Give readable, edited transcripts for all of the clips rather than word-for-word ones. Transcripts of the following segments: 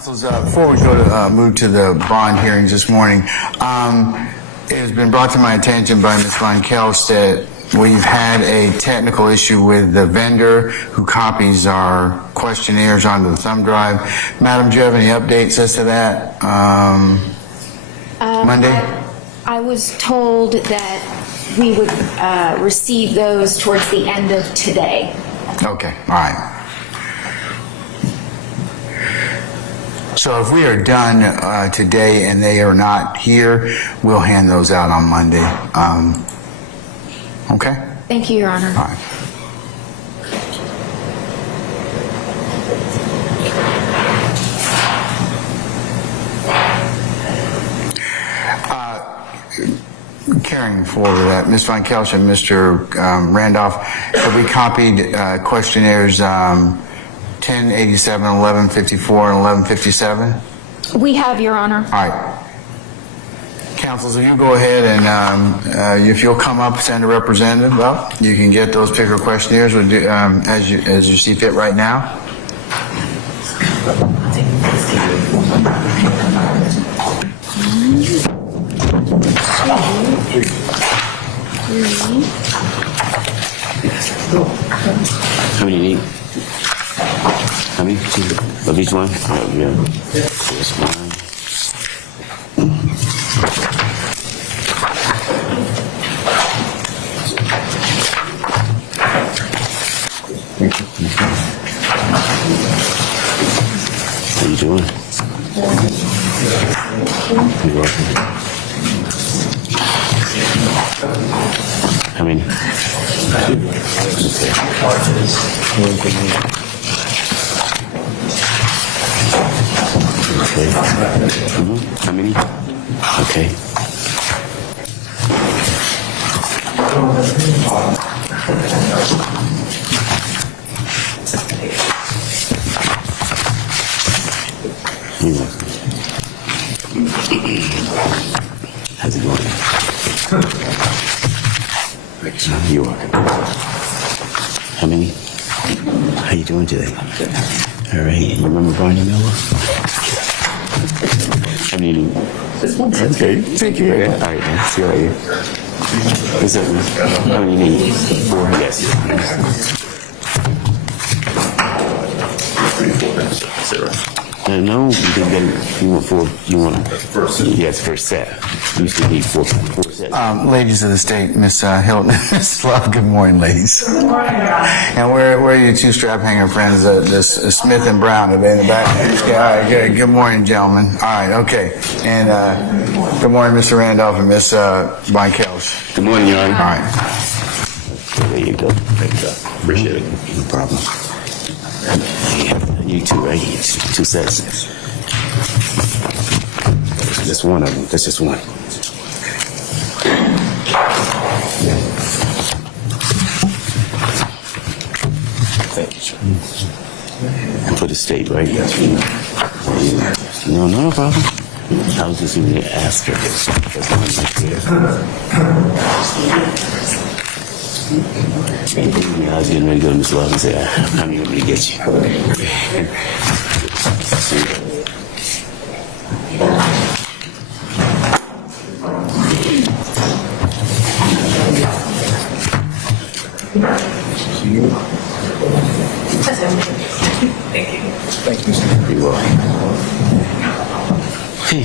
Councils, before we go to move to the bond hearings this morning, it has been brought to my attention by Ms. Von Kelch that we've had a technical issue with the vendor who copies our questionnaires onto the thumb drive. Madam, do you have any updates as to that? Monday? I was told that we would receive those towards the end of today. Okay, all right. So if we are done today and they are not here, we'll hand those out on Monday. Okay? Thank you, Your Honor. All right. Carrying forward with that, Ms. Von Kelch and Mr. Randolph, have we copied questionnaires 1087, 1154, and 1157? We have, Your Honor. All right. Councils, if you go ahead and if you'll come up, send a representative up, you can get those particular questionnaires as you see fit right now. How many need? How many? Of each one? Oh, yeah. That's fine. How you doing? You're welcome. How many? Okay. How many? Okay. How's it going? You are. How many? How you doing today? All right. You remember Barney Miller? How many? Okay. Thank you. All right, man. See you later. What's up, man? How many need? 4? Yes. 0. No, you didn't get it. You want 4. You want first. Yes, first set. You still need 4 sets. Ladies of the state, Miss Hilton, Miss Love, good morning, ladies. Good morning. And where are your two strap hanger friends, this Smith and Brown, are they in the back? Yeah, all right, good. Good morning, gentlemen. All right, okay. And good morning, Mr. Randolph and Miss Von Kelch. Good morning, Your Honor. All right. There you go. Thank you. Appreciate it. No problem. You too, right? 2 sets. Just one of them. That's just one. Thank you, sir. And for the state, right? Yes. No, no problem. I was just going to ask her. That's one right there. I was getting ready to go to Miss Love and say, I'm going to get you. Thank you. Thank you, sir. You're welcome. Hey,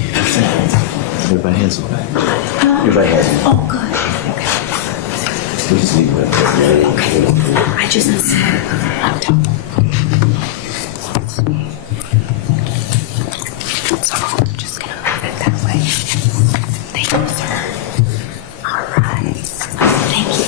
everybody has one. Everybody has one. Oh, good. We just leave it. Okay. I just need some laptop. So I'm just going to move it that way. Thank you, sir. All right. Thank you.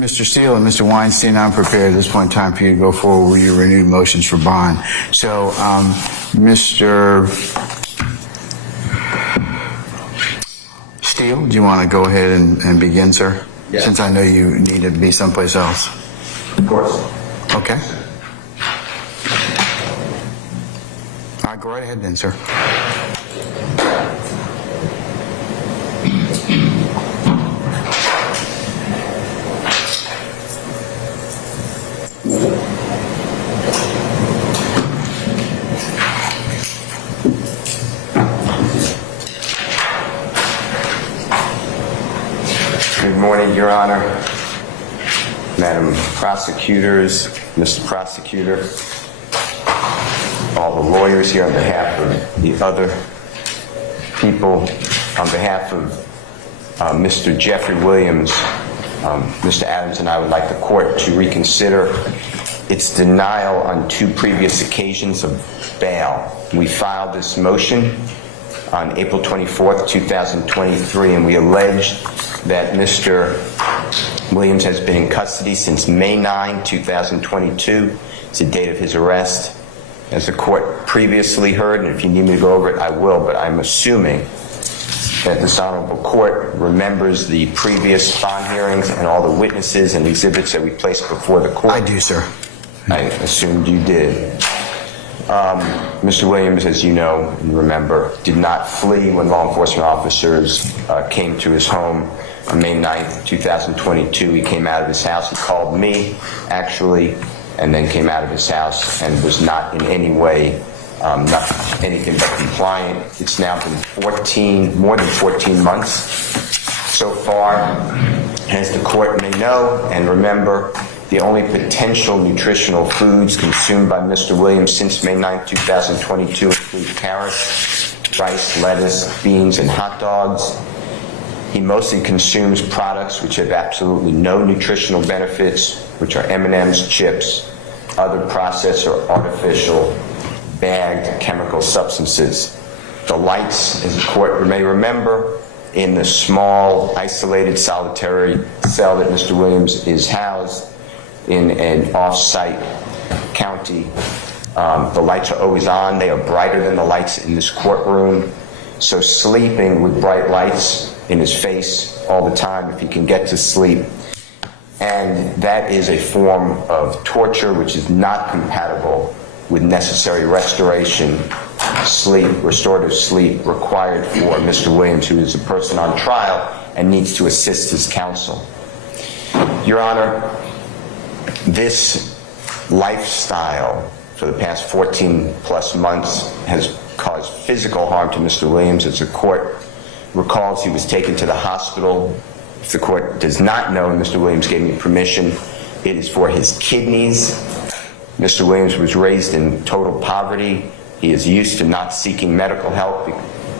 Mr. Steele and Mr. Weinstein, I'm prepared at this point in time for you to go forward with your renewed motions for bond. So, Mr. Steele, do you want to go ahead and begin, sir? Yes. Since I know you need to be someplace else. Of course. Okay. All right, go right ahead then, sir. Good morning, Your Honor, Madam Prosecutors, Mr. Prosecutor, all the lawyers here on behalf of the other people, on behalf of Mr. Jeffery Williams, Mr. Adams and I would like the court to reconsider its denial on 2 previous occasions of bail. We filed this motion on April 24th, 2023, and we alleged that Mr. Williams has been in custody since May 9, 2022. It's the date of his arrest. As the court previously heard, and if you need me to go over it, I will, but I'm assuming that this honorable court remembers the previous bond hearings and all the witnesses and exhibits that we placed before the court. I do, sir. I assumed you did. Mr. Williams, as you know and remember, did not flee when law enforcement officers came to his home on May 9th, 2022. He came out of his house. He called me, actually, and then came out of his house and was not in any way anything but compliant. It's now been more than 14 months so far. As the court may know and remember, the only potential nutritional foods consumed by Mr. Williams since May 9, 2022 include carrots, rice, lettuce, beans, and hot dogs. He mostly consumes products which have absolutely no nutritional benefits, which are M&Ms, chips, other processed or artificial bagged chemical substances. The lights, as the court may remember, in the small, isolated, solitary cell that Mr. Williams is housed in an off-site county, the lights are always on. They are brighter than the lights in this courtroom. So sleeping with bright lights in his face all the time, if he can get to sleep, and that is a form of torture which is not compatible with necessary restoration, restorative sleep required for Mr. Williams, who is a person on trial and needs to assist his counsel. Your Honor, this lifestyle for the past 14 plus months has caused physical harm to Mr. Williams. As the court recalls, he was taken to the hospital. If the court does not know, and Mr. Williams gave me permission, it is for his kidneys. Mr. Williams was raised in total poverty. He is used to not seeking medical help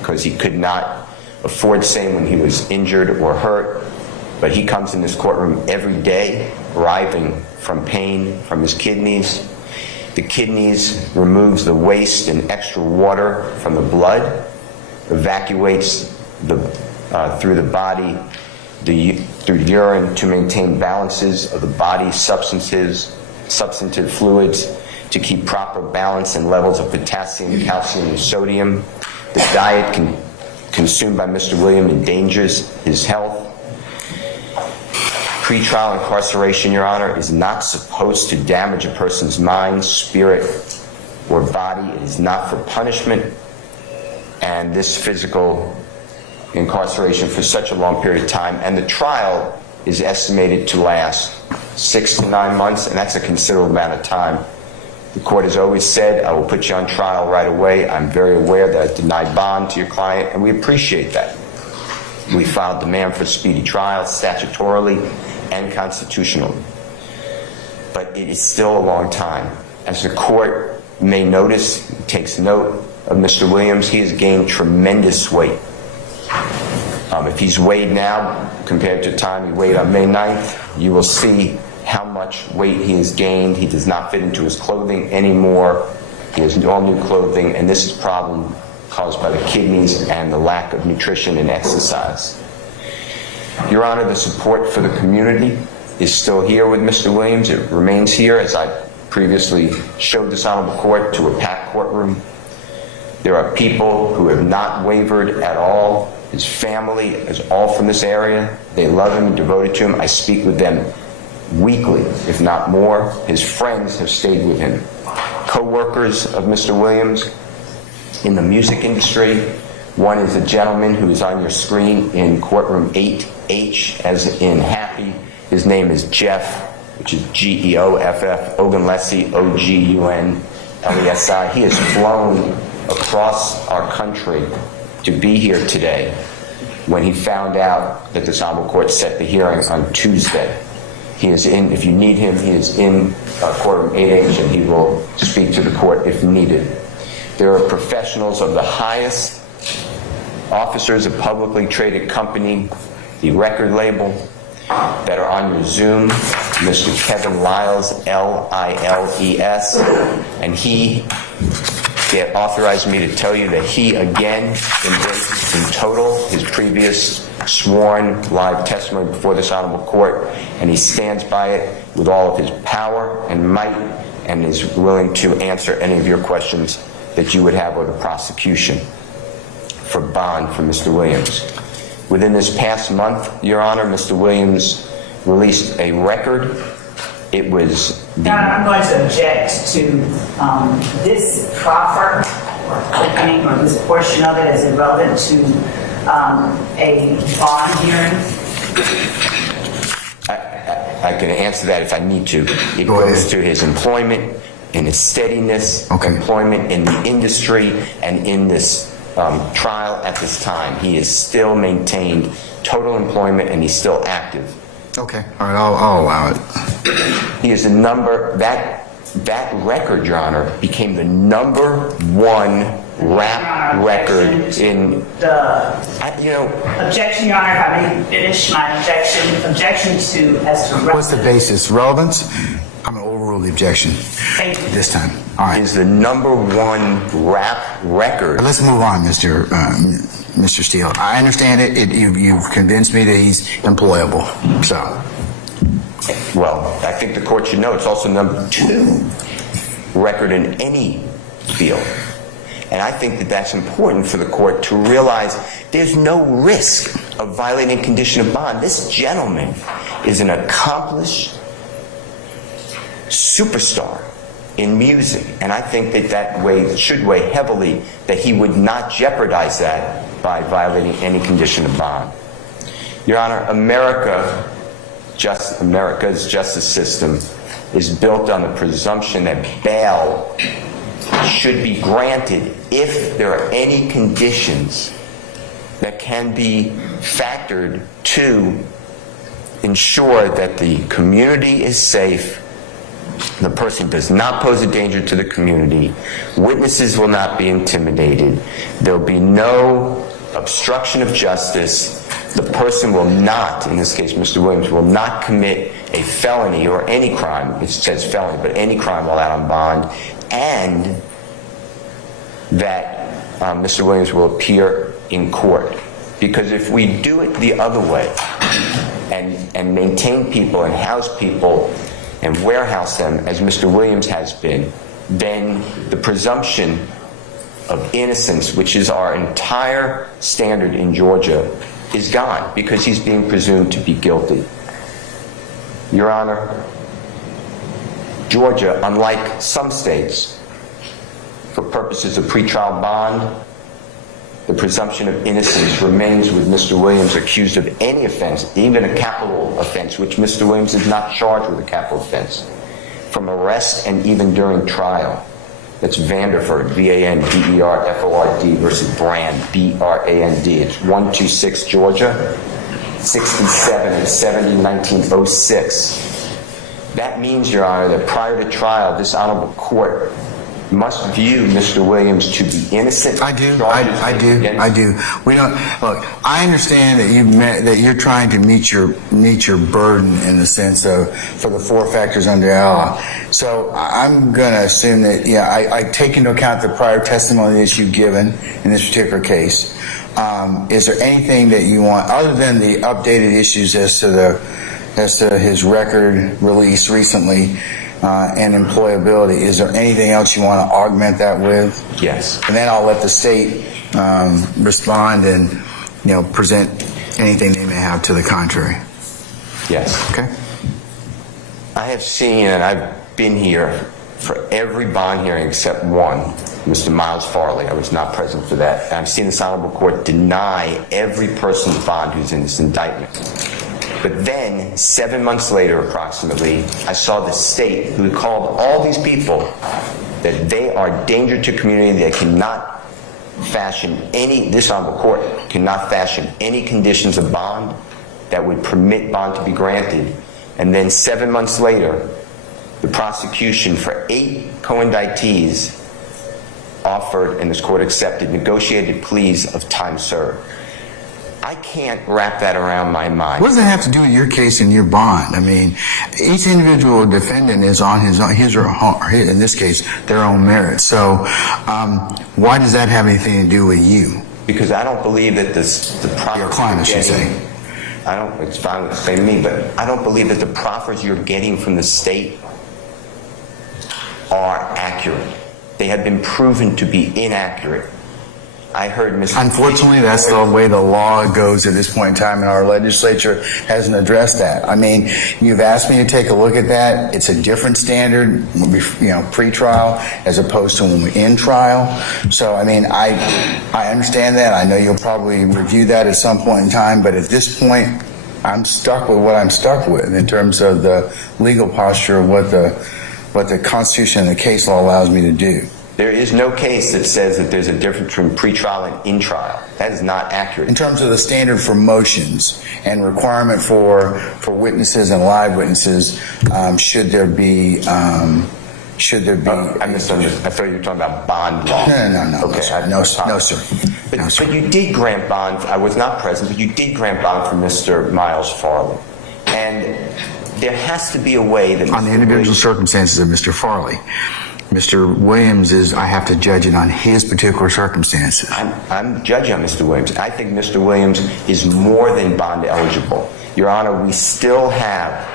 because he could not afford same when he was injured or hurt. But he comes in this courtroom every day, writhing from pain from his kidneys. The kidneys removes the waste and extra water from the blood, evacuates through the body, through urine to maintain balances of the body's substantive fluids, to keep proper balance and levels of potassium, calcium, and sodium. The diet consumed by Mr. Williams endangers his health. Pretrial incarceration, Your Honor, is not supposed to damage a person's mind, spirit, or body. It is not for punishment. And this physical incarceration for such a long period of time, and the trial is estimated to last 6 to 9 months, and that's a considerable amount of time. The court has always said, I will put you on trial right away. I'm very aware that I denied bond to your client, and we appreciate that. We filed demand for speedy trial statutorily and constitutionally. But it is still a long time. As the court may notice, takes note of Mr. Williams, he has gained tremendous weight. If he's weighed now compared to the time he weighed on May 9th, you will see how much weight he has gained. He does not fit into his clothing anymore. He has all new clothing, and this is a problem caused by the kidneys and the lack of nutrition and exercise. Your Honor, the support for the community is still here with Mr. Williams. It remains here, as I previously showed this honorable court, to a packed courtroom. There are people who have not wavered at all. His family is all from this area. They love him and devoted to him. I speak with them weekly, if not more. His friends have stayed with him. Co-workers of Mr. Williams in the music industry. One is a gentleman who is on your screen in courtroom 8H, as in happy. His name is Jeff, which is Geoff, Ogunlesi, Ogunlesi. He has flown across our country to be here today when he found out that this honorable court set the hearing on Tuesday. He is in, if you need him, he is in courtroom 8H, and he will speak to the court if needed. There are professionals of the highest, officers of publicly traded company, the record label, that are on your Zoom. Mr. Kevin Liles, Liles, and he authorized me to tell you that he again embraces in total his previous sworn live testimony before this honorable court, and he stands by it with all of his power and might, and is willing to answer any of your questions that you would have with the prosecution for bond for Mr. Williams. Within this past month, Your Honor, Mr. Williams released a record. It was Your Honor, I'm going to object to this proffer or clipping or this portion of it as irrelevant to a bond hearing. I can answer that if I need to. It goes to his employment and his steadiness, employment in the industry, and in this trial at this time. He has still maintained total employment, and he's still active. Okay, all right, I'll allow it. He is the number, that record, Your Honor, became the #1 rap record in Objection, Your Honor, if I may finish my objection to as to What's the basis? Relevance? I'm going to overrule the objection this time. All right. Is the #1 rap record. Let's move on, Mr. Steele. I understand it. You've convinced me that he's employable. So. Well, I think the court should know it's also #2 record in any field. And I think that that's important for the court to realize there's no risk of violating condition of bond. This gentleman is an accomplished superstar in music, and I think that should weigh heavily that he would not jeopardize that by violating any condition of bond. Your Honor, America's justice system is built on the presumption that bail should be granted if there are any conditions that can be factored to ensure that the community is safe, the person does not pose a danger to the community, witnesses will not be intimidated, there will be no obstruction of justice, the person will not, in this case Mr. Williams, will not commit a felony or any crime, it says felony, but any crime while out on bond, and that Mr. Williams will appear in court. Because if we do it the other way and maintain people and house people and warehouse them as Mr. Williams has been, then the presumption of innocence, which is our entire standard in Georgia, is gone because he's being presumed to be guilty. Your Honor, Georgia, unlike some states, for purposes of pretrial bond, the presumption of innocence remains with Mr. Williams accused of any offense, even a capital offense, which Mr. Williams is not charged with a capital offense, from arrest and even during trial. That's Vanderford, Vanderford versus Brand, Brand. It's 126 Georgia, 67 and 70, 1906. That means, Your Honor, that prior to trial, this honorable court must view Mr. Williams to be innocent. I do. We don't look. I understand that you're trying to meet your burden in the sense of for the 4 factors under Allah. So I'm going to assume that I take into account the prior testimony that you've given in this particular case. Is there anything that you want other than the updated issues as to the as to his record release recently and employability. Is there anything else you want to augment that with? Yes. And then I'll let the state respond and, present anything they may have to the contrary. Yes. Okay? I have seen, and I've been here for every bond hearing except one, Mr. Miles Farley. I was not present for that. And I've seen this honorable court deny every person's bond who's in this indictment. But then, 7 months later approximately, I saw the state who called all these people that they are danger to community, they cannot fashion this honorable court cannot fashion any conditions of bond that would permit bond to be granted. And then 7 months later, the prosecution for 8 co-indictees offered, and this court accepted, negotiated pleas of time served. I can't wrap that around my mind. What does that have to do with your case and your bond? I mean, each individual defendant is on his or her, in this case, their own merit. So why does that have anything to do with you? Because I don't believe that the proffers Your client, I should say. it's fine with saying me, but I don't believe that the proffers you're getting from the state are accurate. They have been proven to be inaccurate. I heard Mr. Unfortunately, that's the way the law goes at this point in time, and our legislature hasn't addressed that. I mean, you've asked me to take a look at that. It's a different standard, pre-trial, as opposed to when we're in trial. So, I mean, I understand that. I know you'll probably review that at some point in time, but at this point, I'm stuck with what I'm stuck with in terms of the legal posture of what the Constitution and the case law allows me to do. There is no case that says that there's a difference between pre-trial and in-trial. That is not accurate. In terms of the standard for motions and requirement for witnesses and live witnesses, should there be? I misunderstood. I thought you were talking about bond law. No. Okay. No, sir. But you did grant bond. I was not present, but you did grant bond for Mr. Miles Farley. And there has to be a way that On the individual circumstances of Mr. Farley. Mr. Williams I have to judge it on his particular circumstances. I'm judging on Mr. Williams. I think Mr. Williams is more than bond eligible. Your Honor, we still have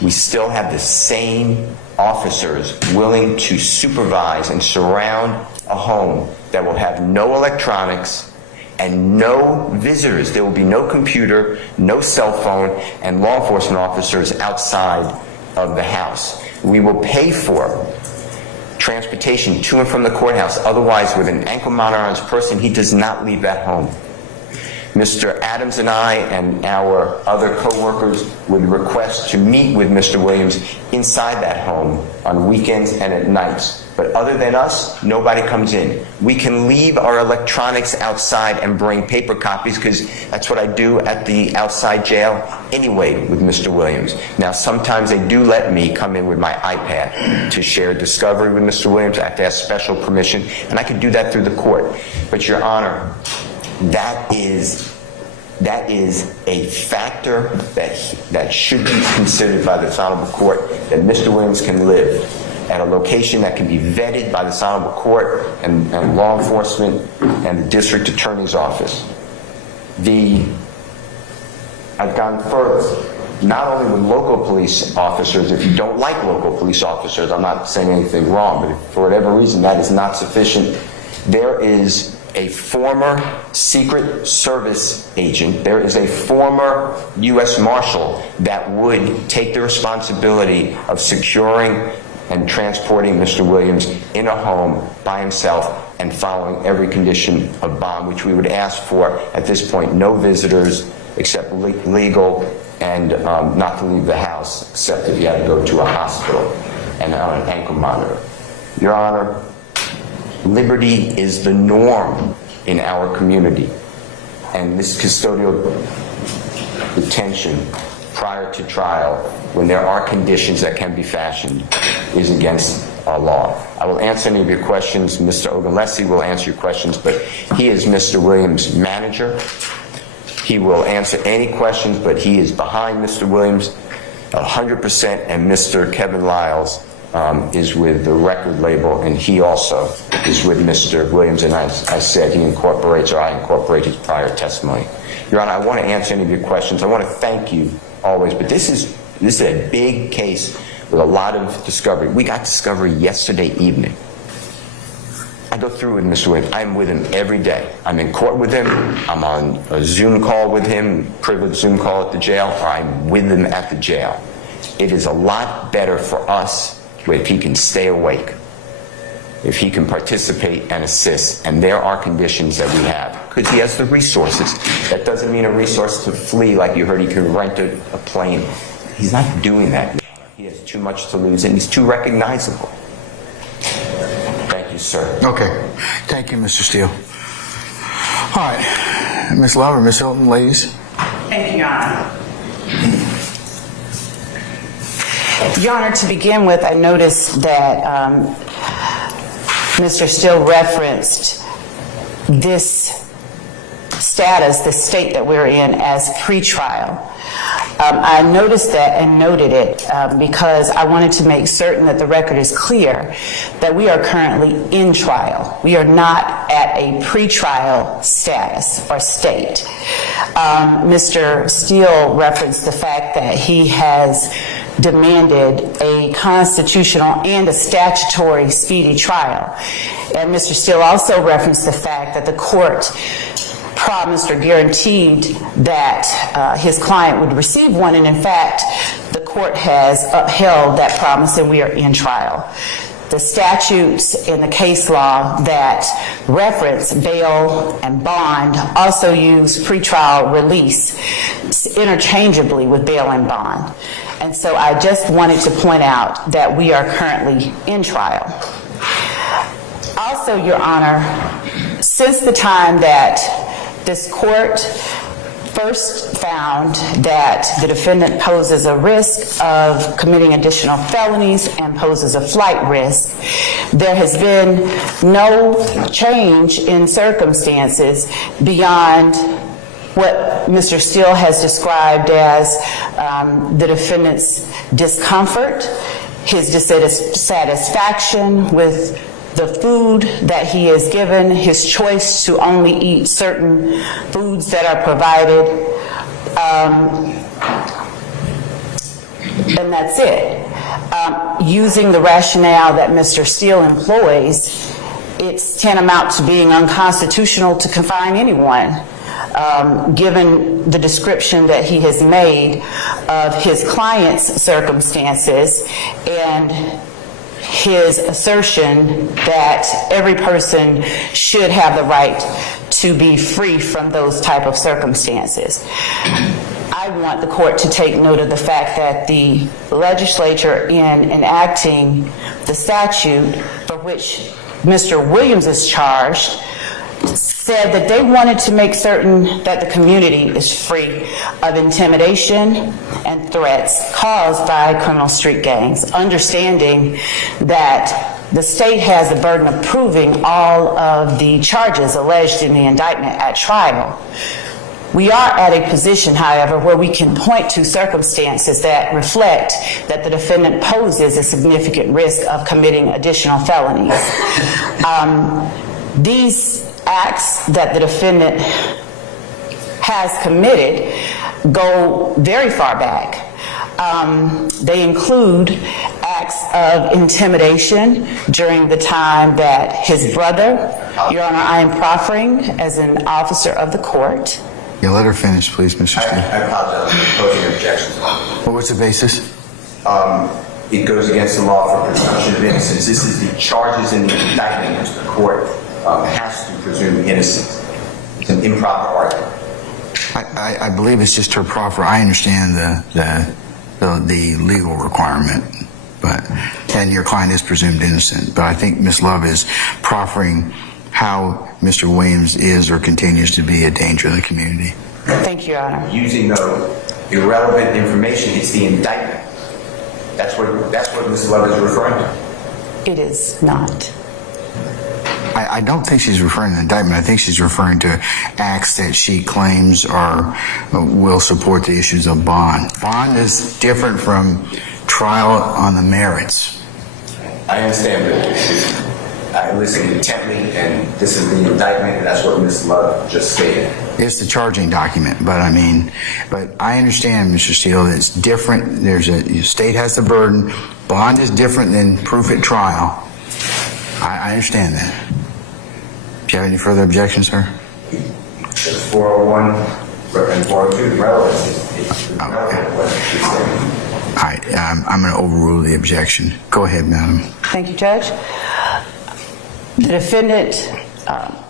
the same officers willing to supervise and surround a home that will have no electronics and no visitors. There will be no computer, no cell phone, and law enforcement officers outside of the house. We will pay for transportation to and from the courthouse. Otherwise, with an ankle monitor on his person, he does not leave that home. Mr. Adams and I and our other co-workers would request to meet with Mr. Williams inside that home on weekends and at nights. But other than us, nobody comes in. We can leave our electronics outside and bring paper copies because that's what I do at the outside jail anyway with Mr. Williams. Now, sometimes they do let me come in with my iPad to share discovery with Mr. Williams. I have to ask special permission, and I can do that through the court. But, Your Honor, that is a factor that should be considered by the honorable court, that Mr. Williams can live at a location that can be vetted by the honorable court and law enforcement and the district attorney's office. I've gone further. Not only with local police officers, if you don't like local police officers, I'm not saying anything wrong, but if for whatever reason that is not sufficient, there is a former Secret Service agent, there is a former U.S. Marshal that would take the responsibility of securing and transporting Mr. Williams in a home by himself and following every condition of bond, which we would ask for at this point, no visitors except legal, and not to leave the house except if you had to go to a hospital and on an ankle monitor. Your Honor, liberty is the norm in our community, and this custodial detention prior to trial, when there are conditions that can be fashioned, is against our law. I will answer any of your questions. Mr. Ogunlesi will answer your questions, but he is Mr. Williams' manager. He will answer any questions, but he is behind Mr. Williams 100%, and Mr. Kevin Lyles is with the record label, and he also is with Mr. Williams, and I said I incorporate his prior testimony. Your Honor, I want to answer any of your questions. I want to thank you always, but this is a big case with a lot of discovery. We got discovery yesterday evening. I go through with Mr. Williams. I'm with him every day. I'm in court with him. I'm on a Zoom call with him, privileged Zoom call at the jail, or I'm with him at the jail. It is a lot better for us if he can stay awake, if he can participate and assist, and there are conditions that we have, because he has the resources. That doesn't mean a resource to flee, like you heard he can rent a plane. He's not doing that. He has too much to lose, and he's too recognizable. Thank you, sir. Okay. Thank you, Mr. Steele. All right. Ms. Love or Ms. Hilton, ladies? Thank you, Your Honor. Your Honor, to begin with, I noticed that Mr. Steele referenced this status, the state that we're in, as pretrial. I noticed that and noted it because I wanted to make certain that the record is clear that we are currently in trial. We are not at a pretrial status or state. Mr. Steele referenced the fact that he has demanded a constitutional and a statutory speedy trial. And Mr. Steele also referenced the fact that the court promised or guaranteed that his client would receive one, and in fact, the court has upheld that promise and we are in trial. The statutes in the case law that reference bail and bond also use pretrial release interchangeably with bail and bond. And so I just wanted to point out that we are currently in trial. Also, Your Honor, since the time that this court first found that the defendant poses a risk of committing additional felonies and poses a flight risk, there has been no change in circumstances beyond what Mr. Steele has described as the defendant's discomfort, his dissatisfaction with the food that he is given, his choice to only eat certain foods that are provided, and that's it. Using the rationale that Mr. Steele employs, it's tantamount to being unconstitutional to confine anyone, given the description that he has made of his client's circumstances and his assertion that every person should have the right to be free from those type of circumstances. I want the court to take note of the fact that the legislature, in enacting the statute for which Mr. Williams is charged, said that they wanted to make certain that the community is free of intimidation and threats caused by criminal street gangs, understanding that the state has the burden of proving all of the charges alleged in the indictment at trial. We are at a position, however, where we can point to circumstances that reflect that the defendant poses a significant risk of committing additional felonies. These acts that the defendant has committed go very far back. They include acts of intimidation during the time that his brother, Your Honor, I am proffering as an officer of the court. Yeah, let her finish, please, Mr. Steele. I apologize for posing objections. What was the basis? It goes against the law for presumption of innocence. This is the charges in the indictment which the court has to presume innocence. It's an improper argument. I believe it's just her proffer. I understand the legal requirement, and your client is presumed innocent. But I think Ms. Love is proffering how Mr. Williams is or continues to be a danger to the community. Thank you, Your Honor. Using the irrelevant information, it's the indictment. That's what Ms. Love is referring to. It is not. I don't think she's referring to the indictment. I think she's referring to acts that she claims will support the issues of bond. Bond is different from trial on the merits. I understand that. I listen intently, and this is the indictment, and that's what Ms. Love just stated. It's the charging document, but I mean, but I understand, Mr. Steele, that it's different. Your state has the burden. Bond is different than proof at trial. I understand that. Do you have any further objections, sir? The 401 and 402 relevance is relevant what she's saying. All right, I'm going to overrule the objection. Go ahead, madam. Thank you, Judge. The defendant,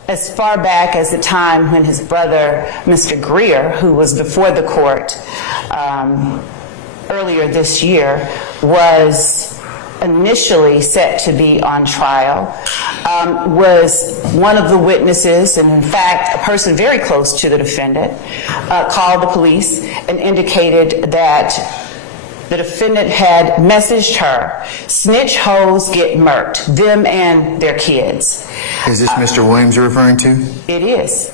as far back as the time when his brother, Mr. Greer, who was before the court earlier this year, was initially set to be on trial, was one of the witnesses, and in fact, a person very close to the defendant, called the police and indicated that the defendant had messaged her, "Snitch hoes get murked, them and their kids." Is this Mr. Williams you're referring to? It is.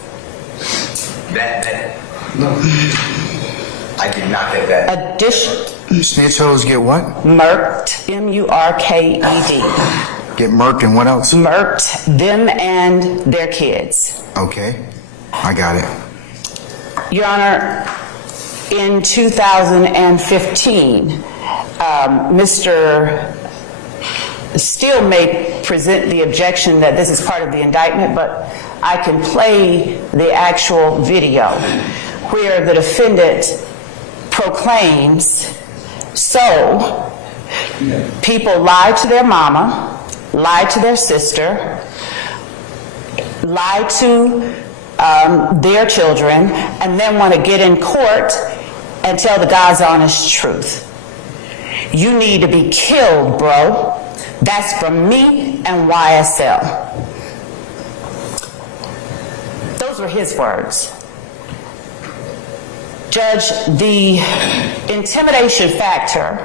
I did not get that. Snitch hoes get what? Murked, M-U-R-K-E-D. Get murked and what else? Murked, them and their kids. Okay, I got it. Your Honor, in 2015, Mr. Steele may present the objection that this is part of the indictment, but I can play the actual video where the defendant proclaims, "So, people lie to their mama, lie to their sister, lie to their children, and then want to get in court and tell the God's honest truth. You need to be killed, bro. That's from me and YSL." Those were his words. Judge, the intimidation factor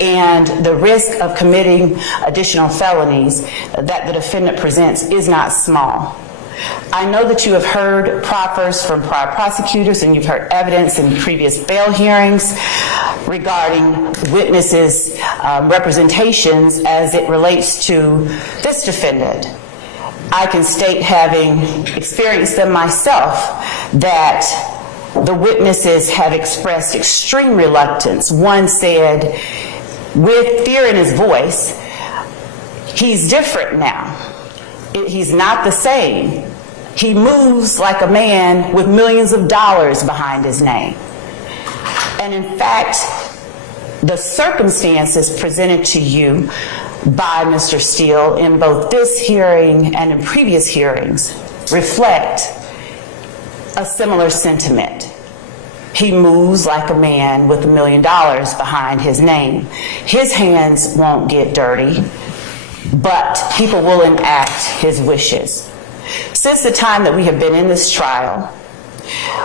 and the risk of committing additional felonies that the defendant presents is not small. I know that you have heard proffers from prior prosecutors and you've heard evidence in previous bail hearings regarding witnesses' representations as it relates to this defendant. I can state, having experienced them myself, that the witnesses have expressed extreme reluctance. One said, with fear in his voice, "He's different now. He's not the same. He moves like a man with millions of dollars behind his name." And in fact, the circumstances presented to you by Mr. Steele in both this hearing and in previous hearings reflect a similar sentiment. He moves like a man with $1 million behind his name. His hands won't get dirty, but people will enact his wishes. Since the time that we have been in this trial,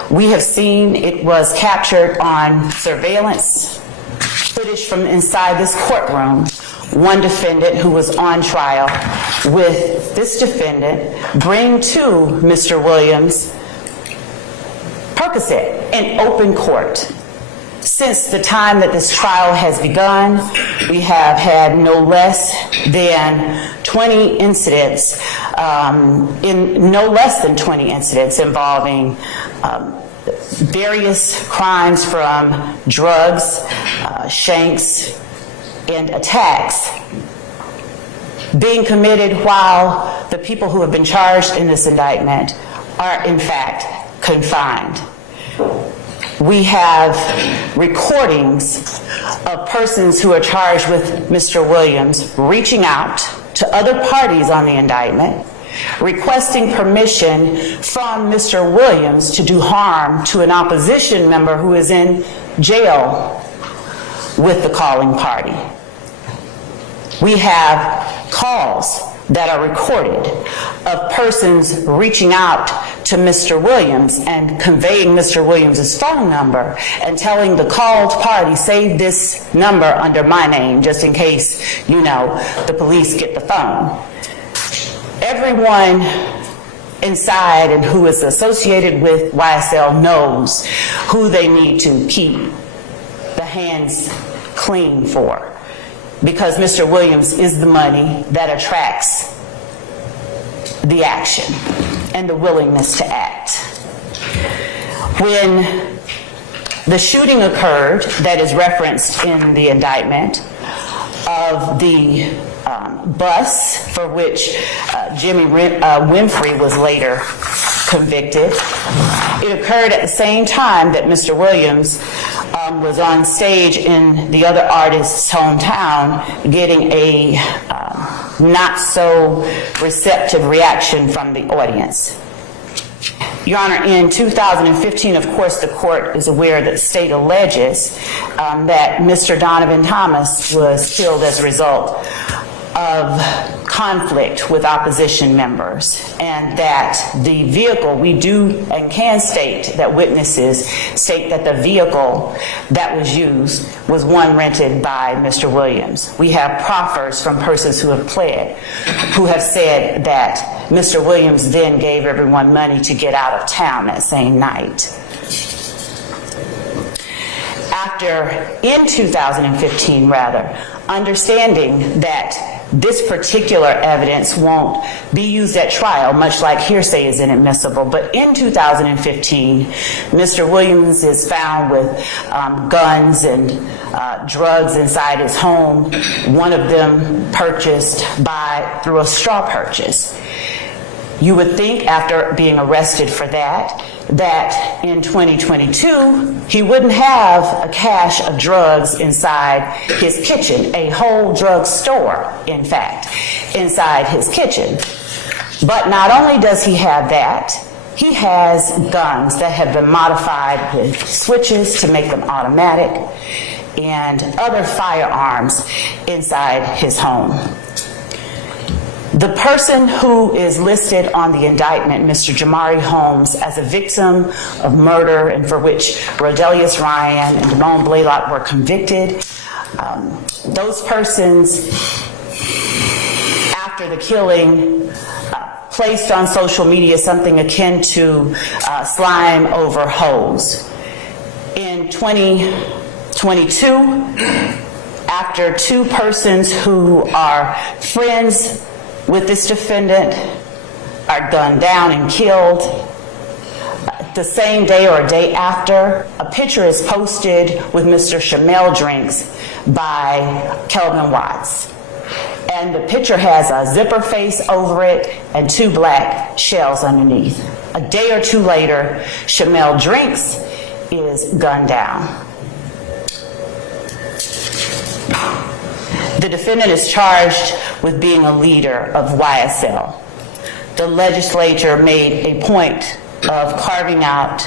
we have seen it was captured on surveillance footage from inside this courtroom. One defendant who was on trial with this defendant bring to Mr. Williams Percocet in open court. Since the time that this trial has begun, we have had no less than 20 incidents, involving various crimes from drugs, shanks, and attacks being committed while the people who have been charged in this indictment are in fact confined. We have recordings of persons who are charged with Mr. Williams reaching out to other parties on the indictment, requesting permission from Mr. Williams to do harm to an opposition member who is in jail with the calling party. We have calls that are recorded of persons reaching out to Mr. Williams and conveying Mr. Williams' phone number and telling the called party, "Save this number under my name just in case, the police get the phone." Everyone inside and who is associated with YSL knows who they need to keep the hands clean for, because Mr. Williams is the money that attracts the action and the willingness to act. When the shooting occurred that is referenced in the indictment of the bus for which Jimmy Winfrey was later convicted, it occurred at the same time that Mr. Williams was on stage in the other artist's hometown getting a not so receptive reaction from the audience. Your Honor, in 2015, of course, the court is aware that the state alleges that Mr. Donovan Thomas was killed as a result of conflict with opposition members, and that the vehicle, we do and can state that witnesses state that the vehicle that was used was one rented by Mr. Williams. We have proffers from persons who have pled, who have said that Mr. Williams then gave everyone money to get out of town that same night. In 2015, understanding that this particular evidence won't be used at trial, much like hearsay is inadmissible, but in 2015, Mr. Williams is found with guns and drugs inside his home, one of them purchased through a straw purchase. You would think, after being arrested for that in 2022, he wouldn't have a cache of drugs inside his kitchen, a whole drug store, in fact, inside his kitchen. But not only does he have that, he has guns that have been modified with switches to make them automatic and other firearms inside his home. The person who is listed on the indictment, Mr. Jamari Holmes, as a victim of murder and for which Rodelius Ryan and Damone Blaylock were convicted, those persons, after the killing, placed on social media something akin to slime over hose. In 2022, after two persons who are friends with this defendant are gunned down and killed, the same day or a day after, a picture is posted with Mr. Chamel drinks by Kelvin Watts. And the picture has a zipper face over it and two black shells underneath. A day or two later, Chamel drinks is gunned down. The defendant is charged with being a leader of YSL. The legislature made a point of carving out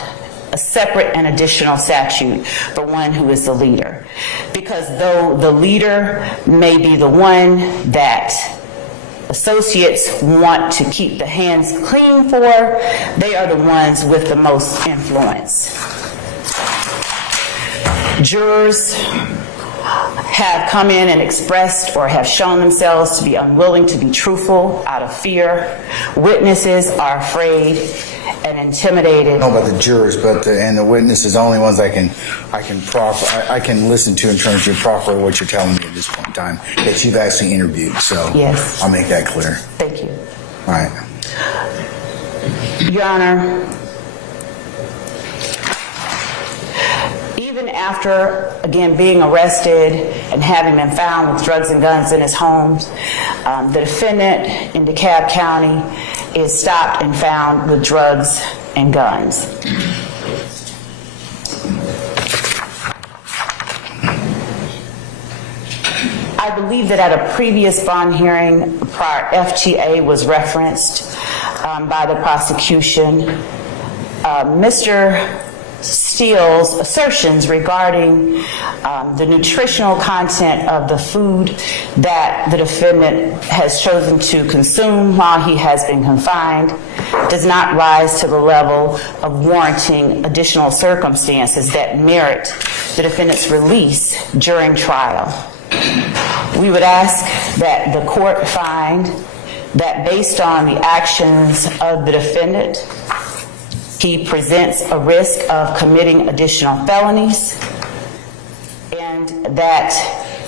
a separate and additional statute for one who is the leader. Because though the leader may be the one that associates want to keep the hands clean for, they are the ones with the most influence. Jurors have come in and expressed or have shown themselves to be unwilling to be truthful out of fear. Witnesses are afraid and intimidated. I don't know about the jurors, but the witnesses, the only ones I can listen to in terms of proffer what you're telling me at this point in time that you've actually interviewed. So yes, I'll make that clear. Thank you. All right. Your Honor, even after, again, being arrested and having been found with drugs and guns in his home, the defendant in DeKalb County is stopped and found with drugs and guns. I believe that at a previous bond hearing, prior FTA was referenced by the prosecution. Mr. Steele's assertions regarding the nutritional content of the food that the defendant has chosen to consume while he has been confined does not rise to the level of warranting additional circumstances that merit the defendant's release during trial. We would ask that the court find that based on the actions of the defendant, he presents a risk of committing additional felonies and that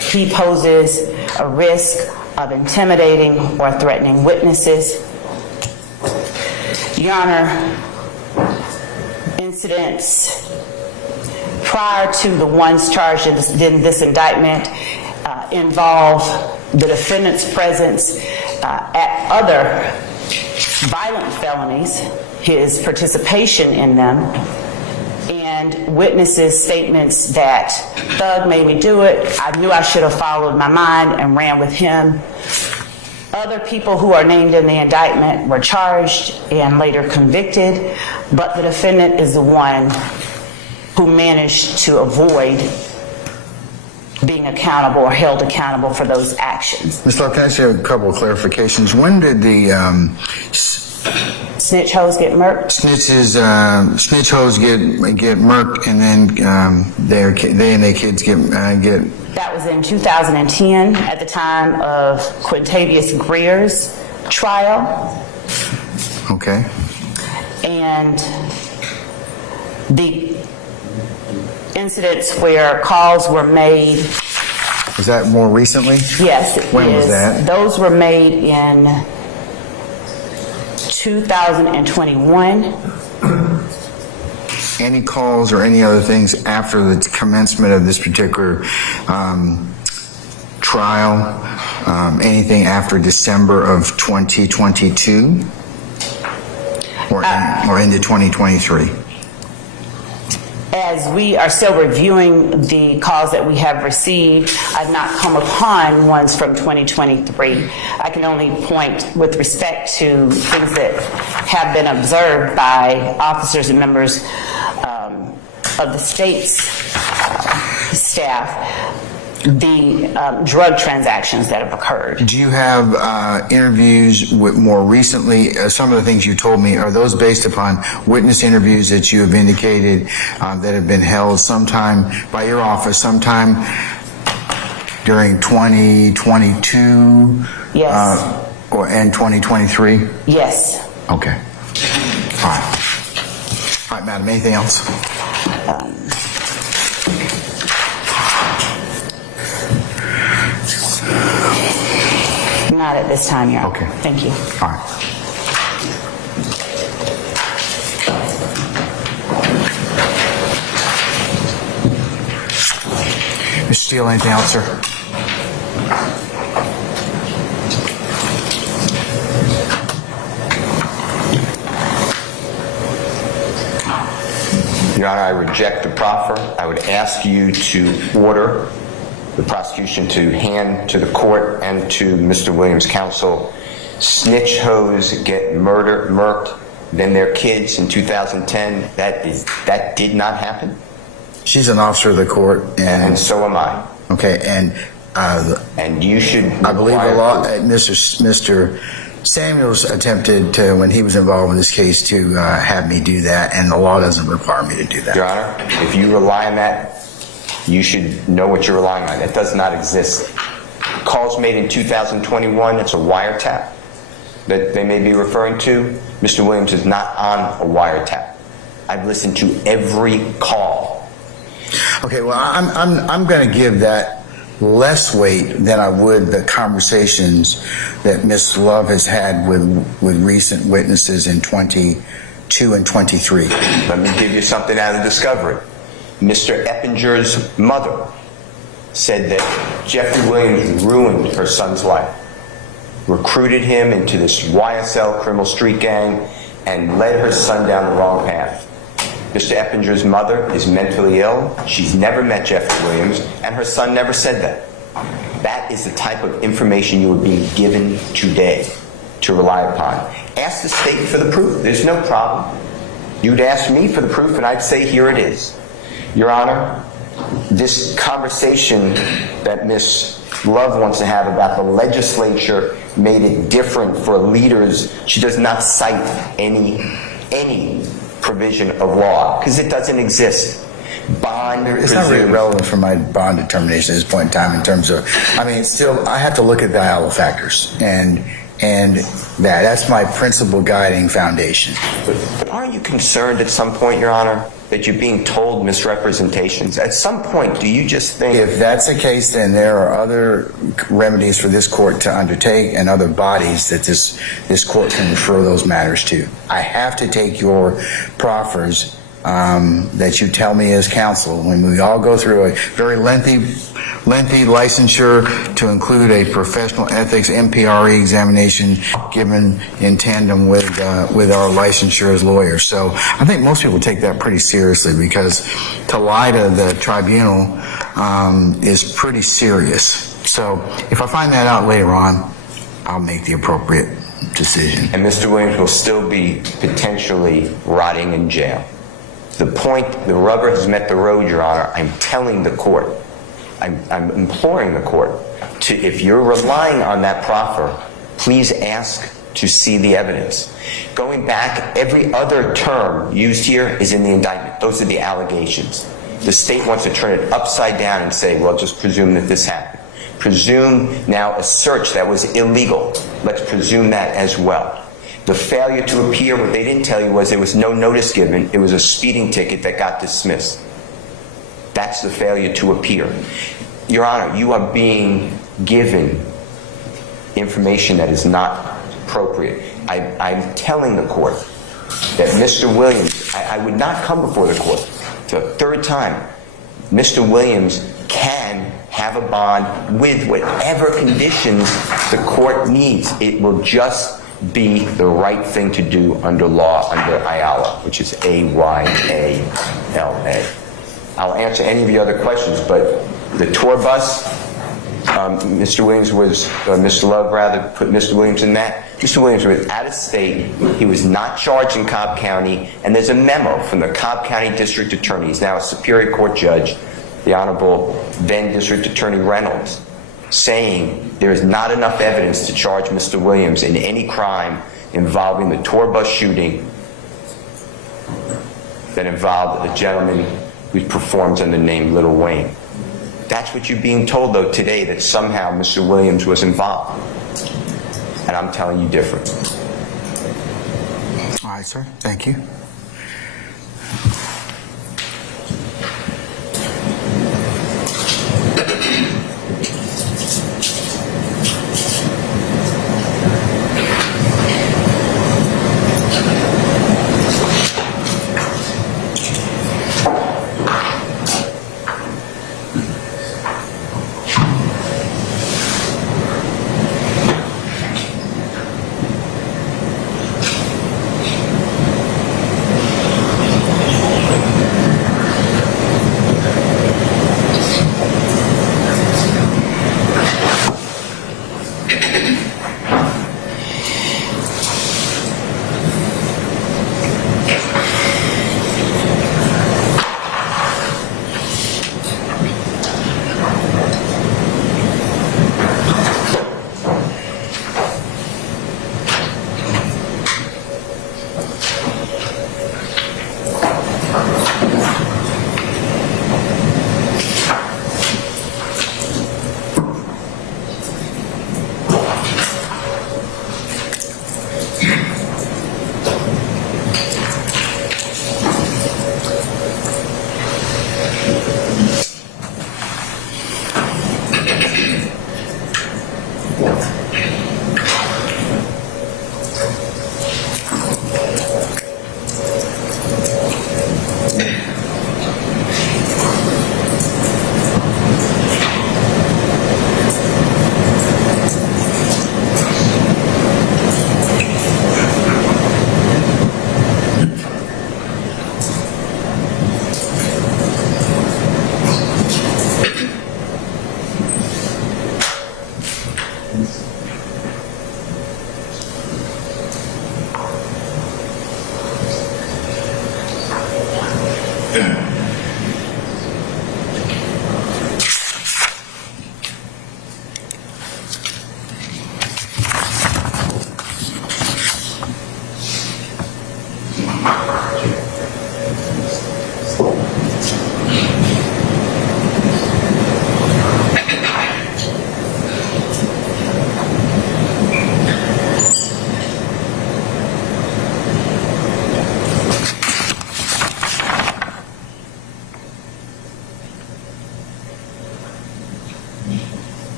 he poses a risk of intimidating or threatening witnesses. Your Honor, in incidents prior to the ones charged in this indictment involve the defendant's presence at other violent felonies, his participation in them, and witnesses' statements that Thug made me do it, I knew I should have followed my mind and ran with him. Other people who are named in the indictment were charged and later convicted, but the defendant is the one who managed to avoid being accountable or held accountable for those actions. Ms. Love, can I ask you a couple of clarifications? When did the Snitch hoes get murked? snitch hoes get murked, and then they and their kids get That was in 2010 at the time of Quintavious Greer's trial. okay. And the incidents where calls were made, Was that more recently? yes, it When was is. that? Those were made in 2021. Any calls or any other things after the commencement of this particular trial? Anything after December of 2022? Or into 2023? As we are still reviewing the calls that we have received, I've not come upon ones from 2023. I can only point with respect to things that have been observed by officers and members of the state's staff, the drug transactions that have occurred. Do you have interviews with more recently? Some of the things you told me, are those based upon witness interviews that you have indicated that have been held sometime by your office, sometime during 2022? Yes. And 2023? Yes. Okay. All right. All right, madam, anything else? Not at this time, Your Honor. Okay. Thank you. All right. Mr. Steele, anything else, sir? Your Honor, I reject the proffer. I would ask you to order the prosecution to hand to the court and to Mr. Williams' counsel, snitch hoes get murked, then their kids in 2010. That did not happen. She's an officer of the court, And so am I. okay, and You should. I believe the law, Mr. Samuels attempted to, when he was involved in this case, to have me do that, and the law doesn't require me to do that. Your Honor, if you rely on that, you should know what you're relying on. It does not exist. Calls made in 2021, it's a wiretap that they may be referring to. Mr. Williams is not on a wiretap. I've listened to every call. Okay, well, I'm going to give that less weight than I would the conversations that Ms. Love has had with recent witnesses in 22 and 23. Let me give you something out of discovery. Mr. Eppinger's mother said that Jeffery Williams ruined her son's life, recruited him into this YSL criminal street gang, and led her son down the wrong path. Mr. Eppinger's mother is mentally ill. She's never met Jeffery Williams, and her son never said that. That is the type of information you are being given today to rely upon. Ask the state for the proof. There's no problem. You'd ask me for the proof, and I'd say, here it is. Your Honor, this conversation that Ms. Love wants to have about the legislature made it different for leaders, she does not cite any provision of law, because it doesn't exist. Bond It's not really relevant for my bond determination at this point in time in terms of, I mean, it's still, I have to look at the all the factors, and that's my principal guiding foundation. But aren't you concerned at some point, Your Honor, that you're being told misrepresentations? At some point, do you just think... If that's the case, then there are other remedies for this court to undertake and other bodies that this court can refer those matters to. I have to take your proffers that you tell me as counsel, when we all go through a very lengthy licensure to include a professional ethics MPRE examination given in tandem with our licensure as lawyers. So I think most people take that pretty seriously, because to lie to the tribunal is pretty serious. So if I find that out later on, I'll make the appropriate decision. And Mr. Williams will still be potentially rotting in jail. The point, the rubber has met the road, Your Honor. I'm telling the court, I'm imploring the court to, if you're relying on that proffer, please ask to see the evidence. Going back, every other term used here is in the indictment. Those are the allegations. The state wants to turn it upside down and say, well, just presume that this happened. Presume now a search that was illegal. Let's presume that as well. The failure to appear, what they didn't tell you was there was no notice given. It was a speeding ticket that got dismissed. That's the failure to appear. Your Honor, you are being given information that is not appropriate. I'm telling the court that Mr. Williams, I would not come before the court. It's the third time. Mr. Williams can have a bond with whatever conditions the court needs. It will just be the right thing to do under law, under IALA, which is AYALA. I'll answer any of your other questions, but the tour bus, Mr. Williams was, Mr. Love rather, put Mr. Williams in that. Mr. Williams was out of state. He was not charged in Cobb County, and there's a memo from the Cobb County District Attorney. He's now a Superior Court judge, the Honorable then District Attorney Reynolds, saying there is not enough evidence to charge Mr. Williams in any crime involving the tour bus shooting that involved a gentleman who performs under the name Little Wayne. That's what you're being told, though, today, that somehow Mr. Williams was involved. And I'm telling you different. All right, sir. Thank you.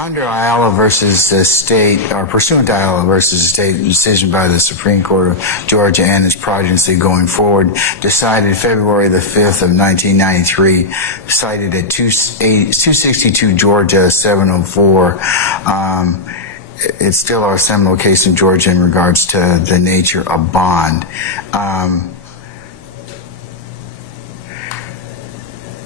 Under Ayala versus the state, or pursuant to Ayala versus the state decision by the Supreme Court of Georgia and its progeny going forward, decided February the 5th of 1993, cited at 262 Georgia 704. It's still our seminal case in Georgia in regards to the nature of bond.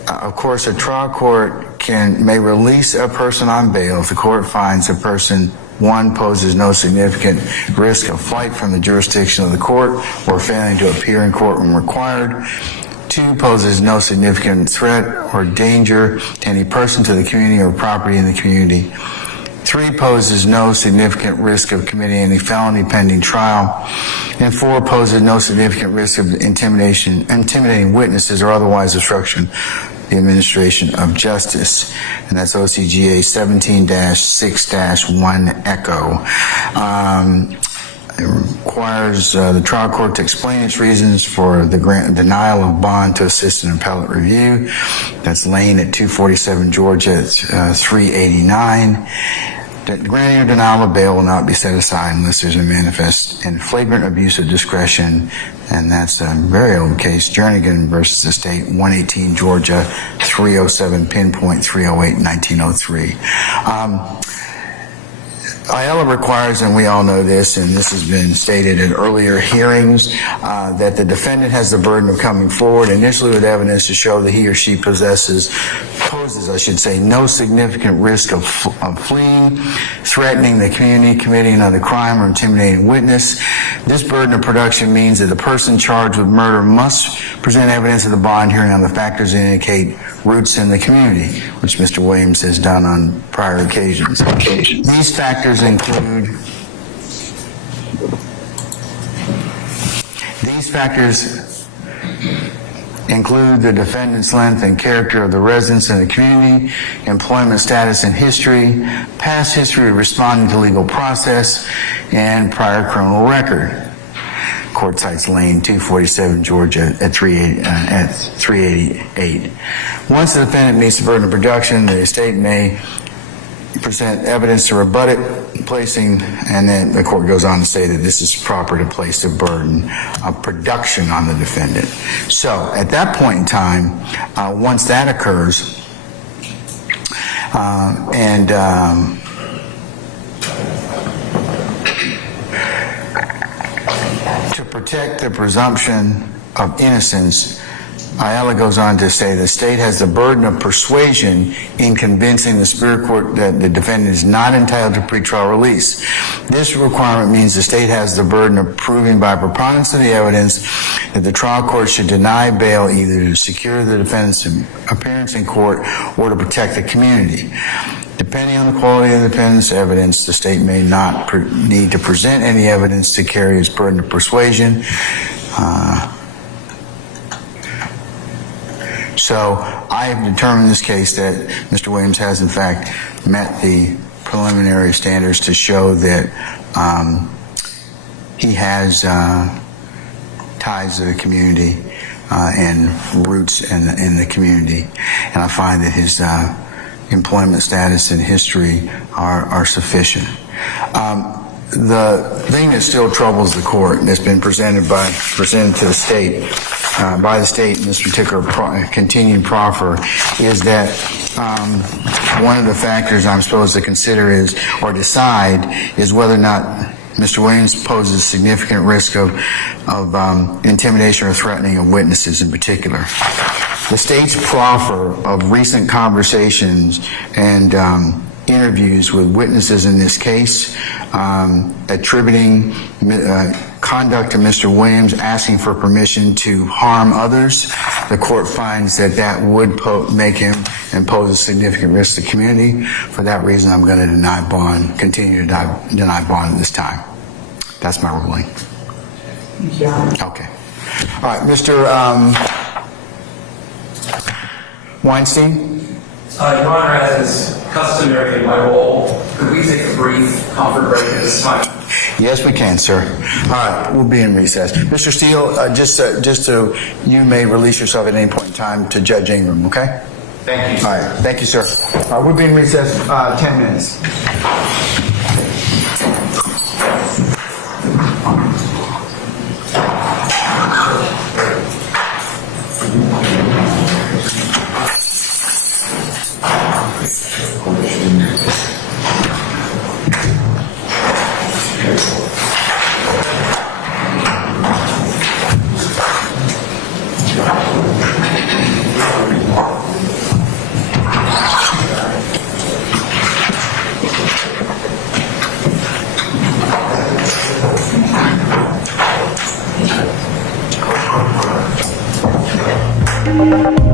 Of course, a trial court may release a person on bail if the court finds a person, one, poses no significant risk of flight from the jurisdiction of the court or failing to appear in court when required. Two, poses no significant threat or danger to any person, to the community, or property in the community. Three, poses no significant risk of committing any felony pending trial. And four, poses no significant risk of intimidating witnesses or otherwise obstruction the administration of justice. And that's OCGA 17-6-1 Echo. It requires the trial court to explain its reasons for the denial of bond to assist in appellate review. That's Lane at 247 Georgia at 389. That granting or denial of bail will not be set aside unless there's a manifest and flagrant abuse of discretion, and that's a very old case, Jernigan versus the state, 118 Georgia 307 pinpoint 308 1903. Ayala requires, and we all know this, and this has been stated in earlier hearings, that the defendant has the burden of coming forward initially with evidence to show that he or she poses, no significant risk of fleeing, threatening the community, committing another crime, or intimidating witness. This burden of production means that the person charged with murder must present evidence of the bond hearing on the factors that indicate roots in the community, which Mr. Williams has done on prior occasions. These factors include the defendant's length and character of the residence in the community, employment status and history, past history of responding to legal process, and prior criminal record. Court cites Lane 247 Georgia at 388. Once the defendant meets the burden of production, the estate may present evidence to rebut it, and then the court goes on to say that this is proper to place the burden of production on the defendant. So at that point in time, once that occurs, to protect the presumption of innocence, Ayala goes on to say the state has the burden of persuasion in convincing the Superior Court that the defendant is not entitled to pretrial release. This requirement means the state has the burden of proving by preponderance of the evidence that the trial court should deny bail either to secure the defendant's appearance in court or to protect the community. Depending on the quality of the defendant's evidence, the state may not need to present any evidence to carry its burden of persuasion. So I have determined in this case that Mr. Williams has in fact met the preliminary standards to show that he has ties to the community and roots in the community. And I find that his employment status and history are sufficient. The thing that still troubles the court and that's been presented to the state by the state in this particular continued proffer is that one of the factors I'm supposed to consider or decide is whether or not Mr. Williams poses significant risk of intimidation or threatening of witnesses in particular. The state's proffer of recent conversations and interviews with witnesses in this case, attributing conduct to Mr. Williams, asking for permission to harm others. The court finds that would make him impose a significant risk to the community. For that reason, I'm going to continue to deny bond at this time. That's my ruling. Okay. All right, Mr. Weinstein? Your Honor, as is customary in my role, could we take a brief comfort break at this time? Yes, we can, sir. All right, we'll be in recess. Mr. Steele, just so you may release yourself at any point in time to Judge Ingram, okay? Thank you. All right, thank you, sir. We'll be in recess 10 minutes. Thank you.